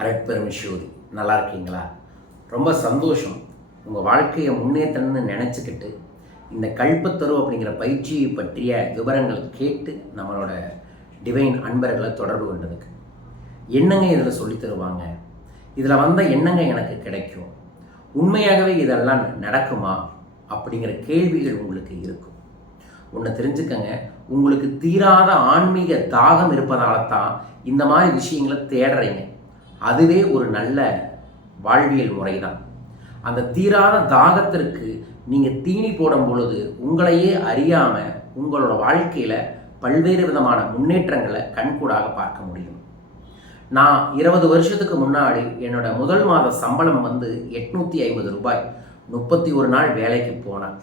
அரட்பெரும் ஷோதி நல்லா இருக்கீங்களா ரொம்ப சந்தோஷம். உங்கள் வாழ்க்கையை முன்னேற்றணும்னு நினச்சிக்கிட்டு இந்த கல்பத்தரு அப்படிங்கிற பயிற்சியை பற்றிய விவரங்கள் கேட்டு நம்மளோட டிவைன் அன்பர்களை தொடர்பு கொண்டதுக்கு. என்னங்க இதில் சொல்லித் தருவாங்க? இதில் வந்த என்னங்க எனக்கு கிடைக்கும்? உண்மையாகவே இதெல்லாம் நடக்குமா? அப்படிங்கிற கேள்விகள் உங்களுக்கு இருக்கும். ஒன்று தெரிஞ்சுக்கங்க. உங்களுக்கு தீராத ஆன்மீக தாகம் இருப்பதால தான் இந்த மாதிரி விஷயங்களை தேடுறீங்க. அதுவே ஒரு நல்ல வாழ்வியல் முறை தான் அந்த தீராத தாகத்திற்கு நீங்கள் தீனி போடும் பொழுது உங்களையே அறியாமல் உங்களோட வாழ்க்கையில் பல்வேறு விதமான முன்னேற்றங்களை கண்கூடாக பார்க்க முடியும். நான் இருபது வருஷத்துக்கு முன்னாடி என்னோட முதல் மாத சம்பளம் வந்து எட்நூற்றி ஐம்பது ரூபாய். முப்பத்தி ஒரு நாள் வேலைக்கு போனேன்.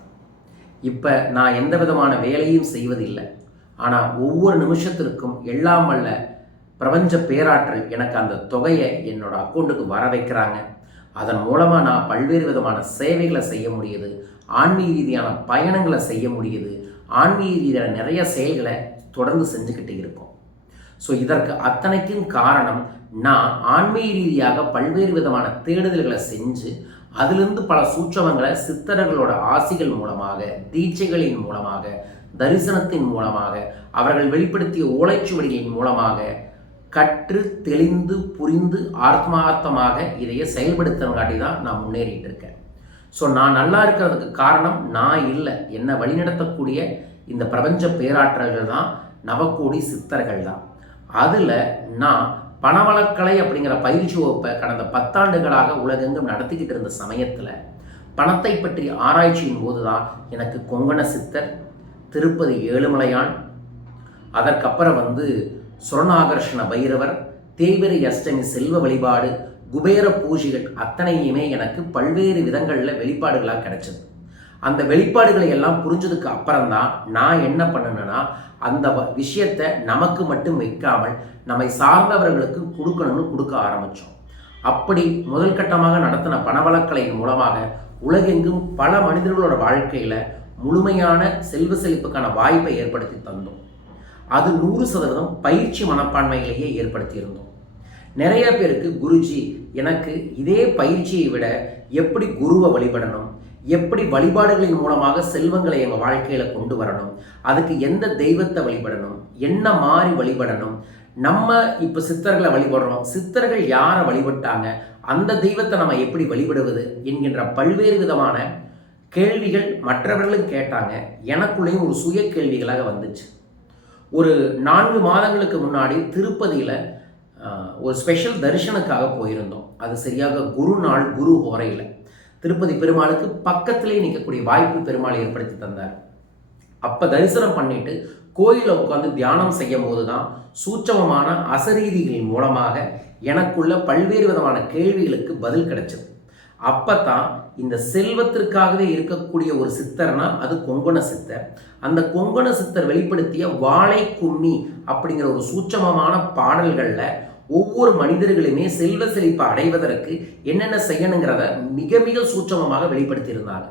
இப்போ நான் எந்த விதமான வேலையும் செய்வதில்லை. ஆனால் ஒவ்வொரு நிமிஷத்திற்கும் எல்லாம் வல்ல பிரபஞ்ச பேராற்றல் எனக்கு அந்த தொகையை என்னோட அக்கௌண்ட்டுக்கு வர வைக்கிறாங்க. அதன் மூலமாக நான் பல்வேறு விதமான சேவைகளை செய்ய முடியுது. ஆன்மீக ரீதியான பயணங்களை செய்ய முடியுது. ஆன்மீக ரீதியான நிறைய செயல்களை தொடர்ந்து செஞ்சுக்கிட்டு இருக்கோம் ஸோ இதற்கு அத்தனைக்கும் காரணம் நான் ஆன்மீக ரீதியாக பல்வேறு விதமான தேடுதல்களை செஞ்சு அதிலிருந்து பல சூட்சமங்களை சித்தர்களோட ஆசிகள் மூலமாக தீட்சைகளின் மூலமாக தரிசனத்தின் மூலமாக அவர்கள் வெளிப்படுத்திய ஓலைச்சுவடிகளின் மூலமாக கற்று தெளிந்து புரிந்து ஆத்மார்த்தமாக இதையே செயல்படுத்துறங்காட்டி தான் நான் முன்னேறிட்டு இருக்கேன் ஸோ நான் நல்லா இருக்கிறதுக்கு காரணம் நான் இல்லை. என்னை வழிநடத்தக்கூடிய இந்த பிரபஞ்ச பேராற்றல்கள் தான் நவக்கோடி சித்தர்கள் தான் அதில் நான் பணவளக்கலை அப்படிங்கிற பயிற்சி வகுப்பை கடந்த பத்தாண்டுகளாக உலகெங்கும் நடத்திக்கிட்டு இருந்த சமயத்தில் பணத்தை பற்றிய ஆராய்ச்சியின் போது தான் எனக்கு கொங்கண சித்தர் திருப்பதி ஏழுமலையான் அதற்கப்புறம் வந்து சுரணாகர்ஷண பைரவர் தேய்பிரை அஷ்டமி செல்வ வழிபாடு குபேர பூஜைகள் அத்தனையுமே எனக்கு பல்வேறு விதங்களில் வெளிப்பாடுகளாக கிடைச்சது. அந்த வெளிப்பாடுகளை எல்லாம் புரிஞ்சதுக்கு அப்புறம்தான் நான் என்ன பண்ணணுன்னா அந்த வ- விஷயத்தை நமக்கு மட்டும் வைக்காமல் நம்மை சார்ந்தவர்களுக்கு கொடுக்கணும்னு கொடுக்க ஆரம்பித்தோம் அப்படி முதல் கட்டமாக நடத்தின பணவளக்கலையின் மூலமாக உலகெங்கும் பல மனிதர்களோட வாழ்க்கையில் முழுமையான செல்வ செழிப்புக்கான வாய்ப்பை ஏற்படுத்தி தந்தோம். அது நூறு சதவீதம் பயிற்சி மனப்பான்மையிலேயே ஏற்படுத்தியிருந்தோம். நிறைய பேருக்கு குருஜி எனக்கு இதே பயிற்சியை விட எப்படி குருவை வழிபடணும் எப்படி வழிபாடுகளின் மூலமாக செல்வங்களை எங்கள் வாழ்க்கையில் கொண்டு வரணும் அதுக்கு எந்த தெய்வத்தை வழிபடணும் என்ன மாறி வழிபடணும் நம்ம இப்போ சித்தர்களை வழிபடுறோம் சித்தர்கள் யாரை வழிபட்டாங்க அந்த தெய்வத்தை நம்ம எப்படி வழிபடுவது என்கின்ற பல்வேறு விதமான கேள்விகள் மற்றவர்களும் கேட்டாங்க. எனக்குள்ளேயும் ஒரு சுய கேள்விகளாக வந்துச்சு. ஒரு நான்கு மாதங்களுக்கு முன்னாடி திருப்பதியில் ஒரு ஸ்பெஷல் தரிசனக்காக போயிருந்தோம். அது சரியாக குரு நாள் குரு ஹோரையில். திருப்பதி பெருமாளுக்கு பக்கத்திலே நிற்கக்கூடிய வாய்ப்பு பெருமாள் ஏற்படுத்தி தந்தார். அப்போ தரிசனம் பண்ணிட்டு கோயிலில் உட்காந்து தியானம் செய்யும் போது தான் சூட்சமமான அசரீதிகளின் மூலமாக எனக்குள்ள பல்வேறு விதமான கேள்விகளுக்கு பதில் கிடைச்சது. அப்பத்தான் இந்த செல்வத்திற்காகவே இருக்கக்கூடிய ஒரு சித்தர்னா அது கொங்கண சித்தர். அந்த கொங்கண சித்தர் வெளிப்படுத்திய வாழை கும்மி அப்படிங்கிற ஒரு சூட்சமமான பாடல்களில் ஒவ்வொரு மனிதர்களுமே செல்வ செழிப்பை அடைவதற்கு என்னென்ன செய்யணுங்கிறத மிக மிக சூட்சமமாக வெளிப்படுத்தியிருந்தாங்க.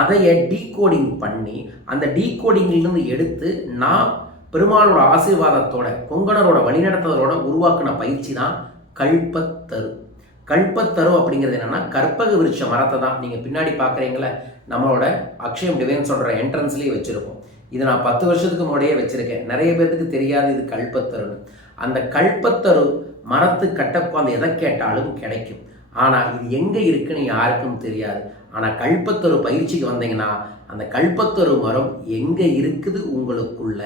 அதைய டீகோடிங் பண்ணி அந்த டீகோடிங்கிலிருந்து எடுத்து நான் பெருமாளோட ஆசீர்வாதத்தோட கொங்கணரோட வழிநடத்துதலோட உருவாக்கின பயிற்சி தான் கல்பத்தரு. கல்பத்தரு அப்படிங்கிறது என்னென்னா கற்பக விருட்ச மரத்தை தான். நீங்கள் பின்னாடி பார்க்குறீங்களே நம்மளோட அக்ஷயம் டிவைன் சொல்கிற என்ட்ரன்ஸ்லேயே வச்சுருக்கோம் இது நான் பத்து வருஷத்துக்கு முன்னாடியே வச்சுருக்கேன். நிறைய பேர்த்துக்கு தெரியாது இது கல்பத்தருன்னு. அந்த கல்பத்தரு மரத்து கட்டப்பாந்து எதை கேட்டாலும் கிடைக்கும். ஆனால் இது எங்கே இருக்குன்னு யாருக்கும் தெரியாது. ஆனால் கல்பத்தொரு பயிற்சிக்கு வந்தீங்கன்னா அந்த கல்பத்தொரு மரம் எங்கே இருக்குது உங்களுக்குள்ள?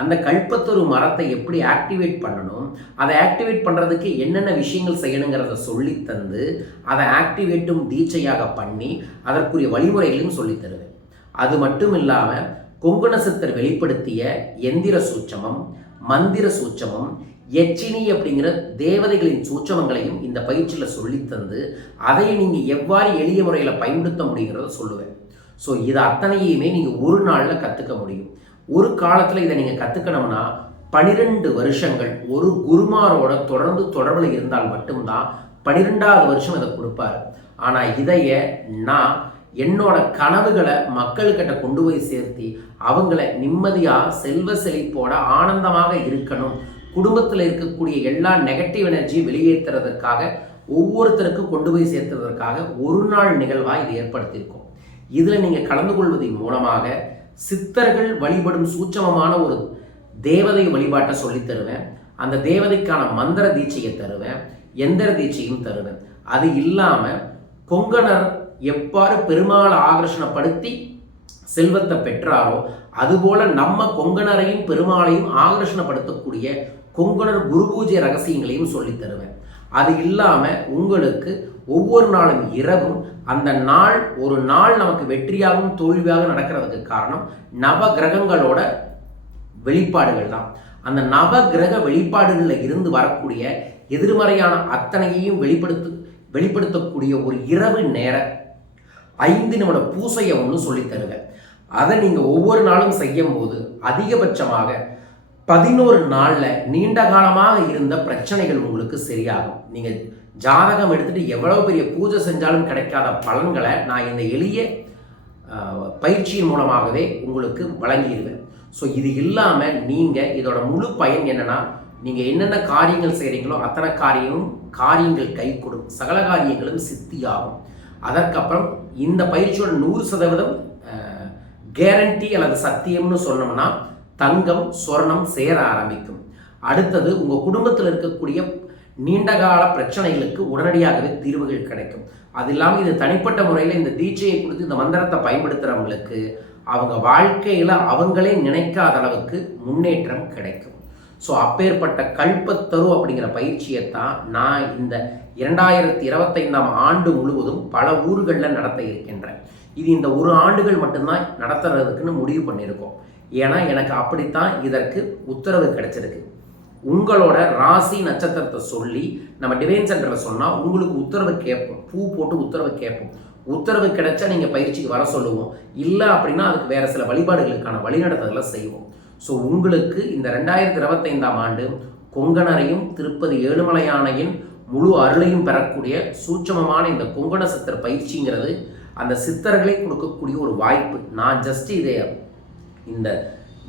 அந்த கல்பத்தொரு மரத்தை எப்படி ஆக்டிவேட் பண்ணணும்? அதை ஆக்டிவேட் பண்ணுறதுக்கு என்னென்ன விஷயங்கள் செய்யணுங்கிறத சொல்லி தந்து அதை ஆக்டிவேட்டும் தீட்சையாக பண்ணி அதற்குரிய வழிமுறைகளையும் சொல்லித்தருவேன் அது மட்டும் இல்லாமல் கொங்குண சித்தர் வெளிப்படுத்திய எந்திர சூட்சமம் மந்திர சூட்சமம் எச்சினி அப்படிங்கிற தேவதைகளின் சூட்சமங்களையும் இந்த பயிற்சியில் சொல்லி தந்து அதை நீங்கள் எவ்வாறு எளிய முறையில் பயன்படுத்த முடியுங்கிறத சொல்லுவேன். ஸோ இது அத்தனையுமே நீங்கள் ஒரு நாளில் கற்றுக்க முடியும். ஒரு காலத்தில் இதை நீங்கள் கற்றுக்கணும்னா பனிரெண்டு வருஷங்கள் ஒரு குருமாரோட தொடர்ந்து தொடர்பில் இருந்தால் மட்டும்தான் பனிரெண்டாவது வருஷம் இதை கொடுப்பாரு. ஆனால் இதைய நான் என்னோட கனவுகளை மக்கள்கிட்ட கொண்டு போய் சேர்த்தி அவங்கள நிம்மதியாக செல்வ செழிப்போட ஆனந்தமாக இருக்கணும். குடும்பத்தில் இருக்கக்கூடிய எல்லா நெகட்டிவ் எனர்ஜியும் வெளியேற்றுறதற்காக ஒவ்வொருத்தருக்கும் கொண்டு போய் சேர்த்துறதற்காக ஒரு நாள் நிகழ்வாக இது ஏற்படுத்தியிருக்கும். இதில் நீங்கள் கலந்து கொள்வதன் மூலமாக சித்தர்கள் வழிபடும் சூட்சமமான ஒரு தேவதை வழிபாட்டை சொல்லித் தருவேன். அந்த தேவதைக்கான மந்திர தீட்சையை தருவேன். எந்திர தீட்சையும் தருவேன். அது இல்லாமல் கொங்கணர் எவ்வாறு பெருமாளை ஆகர்ஷணப்படுத்தி செல்வத்தை பெற்றாரோ அதுபோல நம்ம கொங்கணரையும் பெருமாளையும் ஆகர்ஷணப்படுத்தக்கூடிய கொங்கணர் குரு பூஜை ரகசியங்களையும் சொல்லித் தருவேன். அது இல்லாமல் உங்களுக்கு ஒவ்வொரு நாளும் இரவும் அந்த நாள் ஒரு நாள் நமக்கு வெற்றியாகவும் தோல்வியாக நடக்கிறதுக்கு காரணம் நவ கிரகங்களோட வெளிப்பாடுகள் தான். அந்த நவ கிரக வெளிப்பாடுகளில் இருந்து வரக்கூடிய எதிர்மறையான அத்தனையையும் வெளிப்படுத்து வெளிப்படுத்தக்கூடிய ஒரு இரவு நேர ஐந்து நிமிட பூசையை ஒன்று சொல்லித் தருவேன் அதை நீங்கள் ஒவ்வொரு நாளும் செய்யும் போது அதிகபட்சமாக பதினோரு நாளில் நீண்ட காலமாக இருந்த பிரச்சனைகள் உங்களுக்கு சரியாகும். நீங்கள் ஜாதகம் எடுத்துட்டு எவ்வளோ பெரிய பூஜை செஞ்சாலும் கிடைக்காத பலன்களை நான் இந்த எளிய பயிற்சியின் மூலமாகவே உங்களுக்கு வழங்கிடுவேன் ஸோ இது இல்லாமல் நீங்கள் இதோட முழு பயன் என்னென்னா நீங்கள் என்னென்ன காரியங்கள் செய்கிறீங்களோ அத்தனை காரியமும் காரியங்கள் கை கொடும் சகல காரியங்களும் சித்தியாகும். அதற்கப்புறம் இந்த பயிற்சியோட நூறு சதவீதம் கேரண்டி அல்லது சத்தியம்னு சொன்னோம்னா தங்கம் சொர்ணம் சேர ஆரம்பிக்கும். அடுத்தது உங்கள் குடும்பத்தில் இருக்கக்கூடிய நீண்டகால பிரச்சனைகளுக்கு உடனடியாகவே தீர்வுகள் கிடைக்கும். அது இல்லாமல் இது தனிப்பட்ட முறையில் இந்த தீட்சையை கொடுத்து இந்த மந்திரத்தை பயன்படுத்துகிறவங்களுக்கு அவங்க வாழ்க்கையில் அவங்களே நினைக்காத அளவுக்கு முன்னேற்றம் கிடைக்கும். ஸோ அப்பேற்பட்ட கல்பத்தரு அப்படிங்கிற பயிற்சியை தான் நான் இந்த இரண்டாயிரத்தி இருபத்தைந்தாம் ஆண்டு முழுவதும் பல ஊர்களில் நடத்த இருக்கின்றேன். இது இந்த ஒரு ஆண்டுகள் மட்டும்தான் நடத்துறதுக்குன்னு முடிவு பண்ணியிருக்கோம். ஏன்னா எனக்கு அப்படித்தான் இதற்கு உத்தரவு கிடைச்சிருக்கு. உங்களோட ராசி நட்சத்திரத்தை சொல்லி நம்ம டிவைன் சென்டரில் சொன்னால் உங்களுக்கு உத்தரவு கேட்போம் பூ போட்டு உத்தரவு கேட்போம். உத்தரவு கிடைச்சா நீங்கள் பயிற்சிக்கு வர சொல்லுவோம். இல்லை அப்படின்னா அதுக்கு வேறு சில வழிபாடுகளுக்கான வழிநடத்துதலை செய்வோம். ஸோ உங்களுக்கு இந்த ரெண்டாயிரத்தி இருபத்தைந்தாம் ஆண்டு கொங்கணரையும் திருப்பதி ஏழுமலையானையின் முழு அருளையும் பெறக்கூடிய சூட்சமமான இந்த கொங்கண சித்தர் பயிற்சிங்கிறது அந்த சித்தர்களை கொடுக்கக்கூடிய ஒரு வாய்ப்பு. நான் ஜஸ்ட் இதை இந்த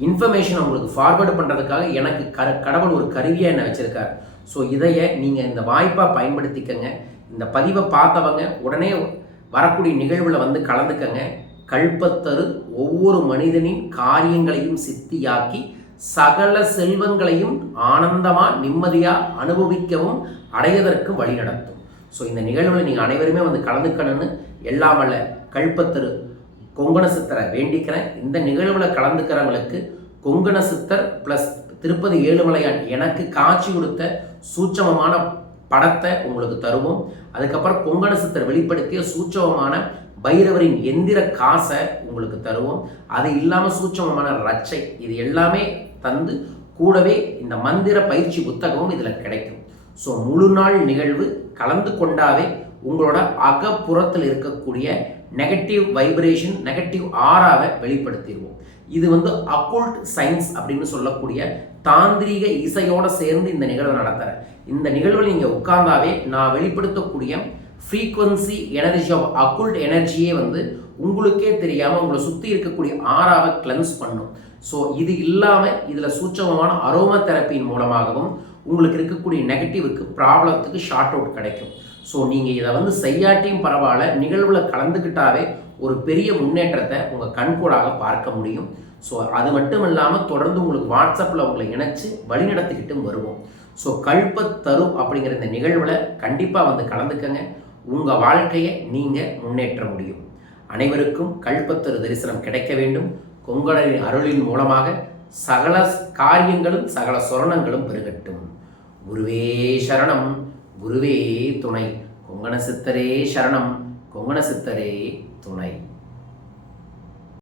இன்ஃபர்மேஷன் உங்களுக்கு ஃபார்வேர்டு பண்ணுறதுக்காக எனக்கு க கடவுள் ஒரு கருவியாக என்ன வச்சுருக்கார். ஸோ இதைய நீங்கள் இந்த வாய்ப்பாக பயன்படுத்திக்கங்க. இந்த பதிவை பார்த்தவங்க உடனே வரக்கூடிய நிகழ்வில் வந்து கலந்துக்கங்க. கல்பத்தரு ஒவ்வொரு மனிதனின் காரியங்களையும் சித்தியாக்கி சகல செல்வங்களையும் ஆனந்தமாக நிம்மதியாக அனுபவிக்கவும் அடைவதற்கு வழிநடத்தும் ஸோ இந்த நிகழ்வில் நீங்கள் அனைவருமே வந்து கலந்துக்கணும்னு எல்லாம் வல்ல கல்பத்தரு கொங்கண சித்தரை வேண்டிக்கிறேன். இந்த நிகழ்வில் கலந்துக்கிறவங்களுக்கு கொங்கண சித்தர் ப்ளஸ் திருப்பதி ஏழுமலையான் எனக்கு காட்சி கொடுத்த சூட்சமமான படத்தை உங்களுக்கு தருவோம். அதுக்கப்புறம் கொங்கண சித்தர் வெளிப்படுத்திய சூட்சமமான பைரவரின் எந்திர காசை உங்களுக்கு தருவோம். அது இல்லாமல் சூட்சமமான ரச்சை இது எல்லாமே தந்து கூடவே இந்த மந்திர பயிற்சி புத்தகமும் இதில் கிடைக்கும். ஸோ முழு நாள் நிகழ்வு கலந்து கொண்டாவே உங்களோட அகப்புறத்தில் இருக்கக்கூடிய நெகட்டிவ் வைப்ரேஷன் நெகட்டிவ் ஆறாவை வெளிப்படுத்திடுவோம். இது வந்து அக்குல்ட் சயின்ஸ் அப்படின்னு சொல்லக்கூடிய தாந்திரீக இசையோடு சேர்ந்து இந்த நிகழ்வை நடத்துகிறேன் இந்த நிகழ்வில் நீங்கள் உட்கார்ந்தாவே நான் வெளிப்படுத்தக்கூடிய ஃப்ரீக்வன்சி எனர்ஜி ஆஃப் அக்குல்ட் எனர்ஜியே வந்து உங்களுக்கே தெரியாமல் உங்களை சுற்றி இருக்கக்கூடிய ஆறாவை கிளென்ஸ் பண்ணும். ஸோ இது இல்லாமல் இதில் சூட்சமமான அரோமா தெரப்பியின் மூலமாகவும் உங்களுக்கு இருக்கக்கூடிய நெகட்டிவுக்கு ப்ராப்ளத்துக்கு ஷார்ட் அவுட் கிடைக்கும். ஸோ நீங்கள் இதை வந்து செய்யாட்டியும் பரவாயில்ல நிகழ்வில் கலந்துக்கிட்டாவே ஒரு பெரிய முன்னேற்றத்தை உங்கள் கண்கூடாக பார்க்க முடியும். ஸோ அது மட்டும் இல்லாமல் தொடர்ந்து உங்களுக்கு வாட்ஸ்அப்பில் உங்களை இணைச்சி வழிநடத்திக்கிட்டும் வருவோம். ஸோ கல்பத்தரு அப்படிங்கிற இந்த நிகழ்வில் கண்டிப்பாக வந்து கலந்துக்கங்க. உங்கள் வாழ்க்கையை நீங்கள் முன்னேற்ற முடியும். அனைவருக்கும் கல்பத்தரு தரிசனம் கிடைக்க வேண்டும். கொங்கடலின் அருளின் மூலமாக சகல காரியங்களும் சகல சொரணங்களும் பெருகட்டும். குருவே சரணம் குருவே துணை. கொங்கண சித்தரே சரணம் கொங்கண சித்தரே துணை.